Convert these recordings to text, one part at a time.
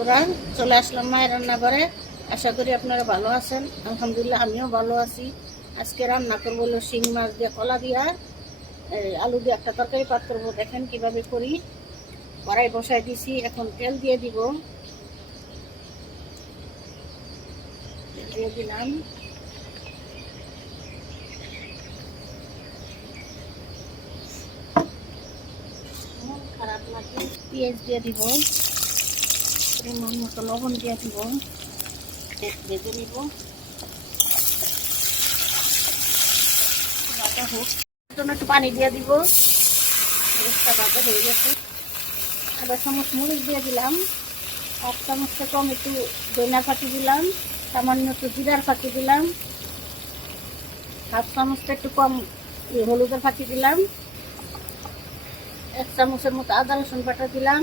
পুরা চলে আসলাম মায়ের রান্নাঘরে। আশা করি আপনারা ভালো আছেন। আলহামদুলিল্লাহ, আমিও ভালো আছি। আজকে রান্না করব হলো শিং মাছ দিয়ে কলা দিয়া। আলু দিয়ে একটা তরকারি পাত করব। দেখেন কীভাবে করি। কড়াই বসাই দিছি, এখন তেল দিয়ে দিব। দিয়ে দিলাম। খারাপ লাগে, পেঁয়াজ দিয়ে দিব। পরিমাণ মতো লবণ দিয়ে দিব ভেজে নিব ভাজা হোক একটু পানি দিয়ে দিব পেঁয়াজটা হয়ে গেছে আবার চামচ মরিচ দিয়ে দিলাম এক চামচ কম একটু দইনা ফাঁকি দিলাম সামান্য একটু জিরার ফাঁকি দিলাম হাফ চামচটা একটু কম হলুদের ফাঁকি দিলাম এক চামচের মতো আদা রসুন বাটা দিলাম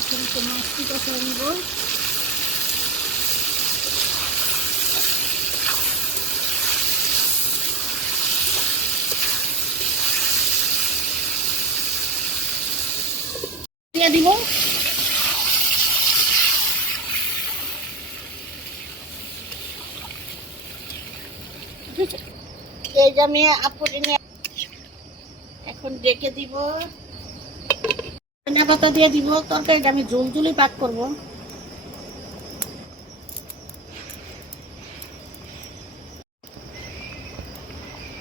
এখানে দিয়ে দিব। এই যে আমি আপুরে নিয়ে এখন ডেকে দিব। পাতা দিয়ে দিব। তরকারিটা আমি ঝুল ঝুলি পাক করব।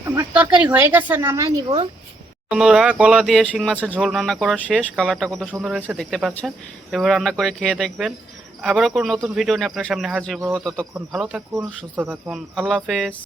আমার তরকারি হয়ে গেছে, নামাই নিব। বন্ধুরা, কলা দিয়ে শিং মাছের ঝোল রান্না করা শেষ। কালারটা কত সুন্দর হয়েছে দেখতে পাচ্ছেন। এবার রান্না করে খেয়ে দেখবেন। আবারও কোনো নতুন ভিডিও নিয়ে আপনার সামনে হাজির হব। ততক্ষণ ভালো থাকুন, সুস্থ থাকুন। আল্লাহ হাফেজ।